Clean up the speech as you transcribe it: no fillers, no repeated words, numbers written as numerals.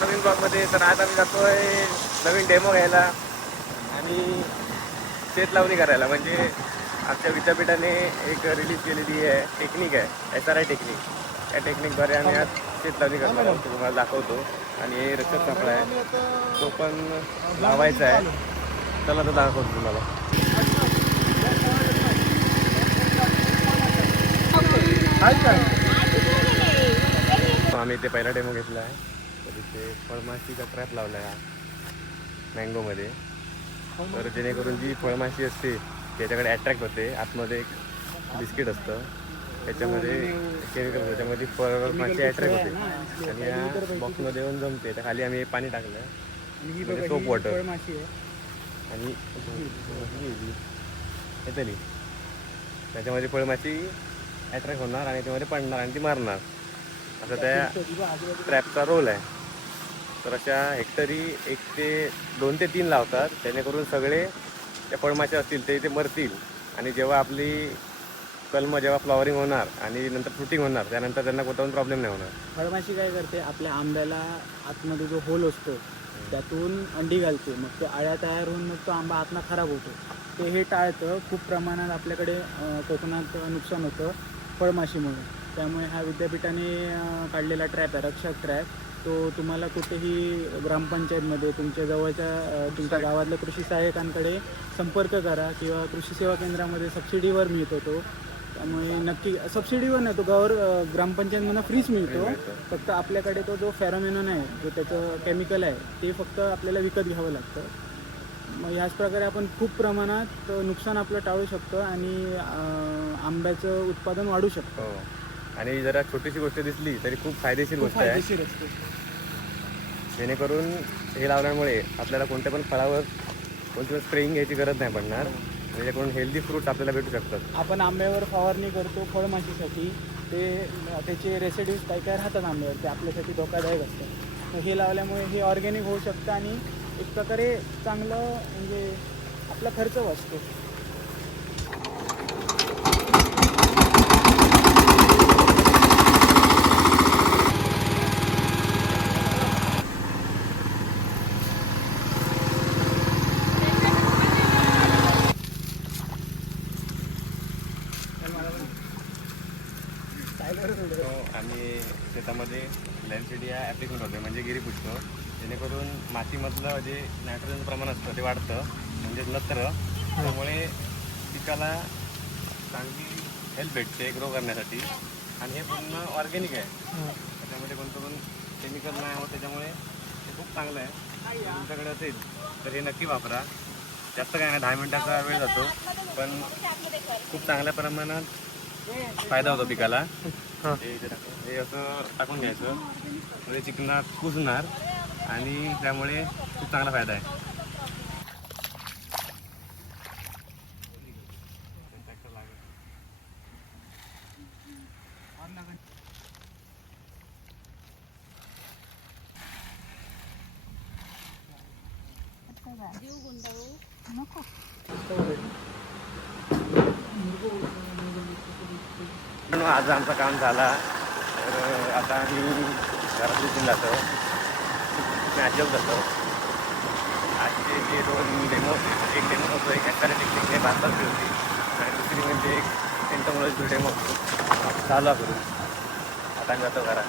नवीन ब्लॉगमध्ये. तर आज आम्ही जातोय नवीन डेमो घ्यायला आणि शेत लावणी करायला. म्हणजे आमच्या विद्यापीठाने एक रिलीज केलेली आहे टेक्निक आहे, SRI टेक्निक. या टेक्निकद्वारे आम्ही आज शेत लावणी करणार आहोत, ते तुम्हाला दाखवतो. आणि हे रक्षक सापळा आहे, तो पण लावायचा आहे. चला तर दाखवतो तुम्हाला. आम्ही इथे पहिला डेमो घेतला आहे. तर इथे फळमाशीचा ट्रॅप लावला आहे मँगोमध्ये. तर जेणेकरून जी फळमाशी असते त्याच्याकडे अट्रॅक्ट होते. आतमध्ये एक बिस्किट असतं, त्याच्यामध्ये केमिकल, त्याच्यामध्ये फळमाशी अट्रॅक्ट होते आणि या बॉक्समध्ये येऊन जमते. त्या खाली आम्ही पाणी टाकलं आहे, सोप वॉटर. आणि येतली त्याच्यामध्ये फळमाशी अट्रॅक्ट होणार आणि त्यामध्ये पडणार आणि ती मारणार, असं त्या ट्रॅपचा रोल आहे. तर अशा हेक्टरी 2 ते 3 लावतात, जेणेकरून सगळे त्या फळमाशा असतील ते इथे मरतील. आणि जेव्हा आपली कलम जेव्हा फ्लॉवरिंग होणार आणि नंतर फ्रुटिंग होणार, त्यानंतर त्यांना कोणताही प्रॉब्लेम नाही होणार. फळमाशी काय करते, आपल्या आंब्याला आतमध्ये जो होल असतो त्यातून अंडी घालते. मग तो अळ्या तयार होऊन मग तो आंबा आतनं खराब होतो. ते हे टाळतं. खूप प्रमाणात आपल्याकडे कोकणात नुकसान होतं फळमाशीमुळे. त्यामुळे हा विद्यापीठाने काढलेला ट्रॅप आहे, रक्षक ट्रॅप. तो तुम्हाला कुठेही ग्रामपंचायतमध्ये तुमच्या जवळच्या तुमच्या गावातल्या कृषी सहाय्यकांकडे संपर्क करा किंवा कृषी सेवा केंद्रामध्ये सबसिडीवर मिळतो तो. त्यामुळे नक्की सबसिडीवर नाही, तो ग्रामपंचायतमधून फ्रीच मिळतो. फक्त आपल्याकडे तो जो फेरोमोन आहे, जो त्याचं केमिकल आहे, ते फक्त आपल्याला विकत घ्यावं लागतं. मग ह्याच प्रकारे आपण खूप प्रमाणात नुकसान आपलं टाळू शकतो आणि आंब्याचं उत्पादन वाढू शकतो. आणि जरा छोटीशी गोष्ट दिसली तरी खूप फायदेशीर गोष्ट आहे. जेणेकरून हे लावल्यामुळे आपल्याला कोणत्या पण फळावर कोणत्या स्प्रेइंग घ्यायची गरज नाही पडणार. जेणेकरून हेल्दी फ्रूट आपल्याला भेटू शकतात. आपण आंब्यावर फवारणी करतो फळमाशीसाठी, त्याचे रेसिड्यूज काय काय राहतात आंब्यावर, ते आपल्यासाठी धोकादायक असतं. हे लावल्यामुळे हे ऑर्गॅनिक होऊ शकतं आणि एक प्रकारे चांगलं म्हणजे आपला खर्च वाचतो. आम्ही शेतामध्ये लॅन्सिडिया ॲप्लिकेट होते, म्हणजे गिरी पुसतो. जेणेकरून मातीमधलं जे नायट्रोजनचं प्रमाण असतं ते वाढतं, म्हणजे नत्र. त्यामुळे पिकाला चांगली हेल्प भेटते ग्रो करण्यासाठी. आणि हे पूर्ण ऑर्गॅनिक आहे, त्याच्यामध्ये कोणतं पण केमिकल नाही होत. त्याच्यामुळे हे खूप चांगलं आहे. तुमच्याकडे असेल तर हे नक्की वापरा. जास्त काय नाही, 10 मिनिटाचा वेळ जातो, पण खूप चांगल्या प्रमाणात फायदा होतो पिकाला. हे असं टाकून घ्यायचं, म्हणजे चिकनात कुजणार आणि त्यामुळे खूप चांगला फायदा आहे. आज आमचं काम झाला. तर आता आम्ही घरात दिसून जातो, मॅचअप जातो. आजचे जे 2 डेमो, एक डेमो होतो, एक SRI टेक्निकने भारतात होती आणि दुसरी म्हणजे एक एंटोमॉलॉजी डेमो होतो. चालू करू. आता आम्ही जातो घरात.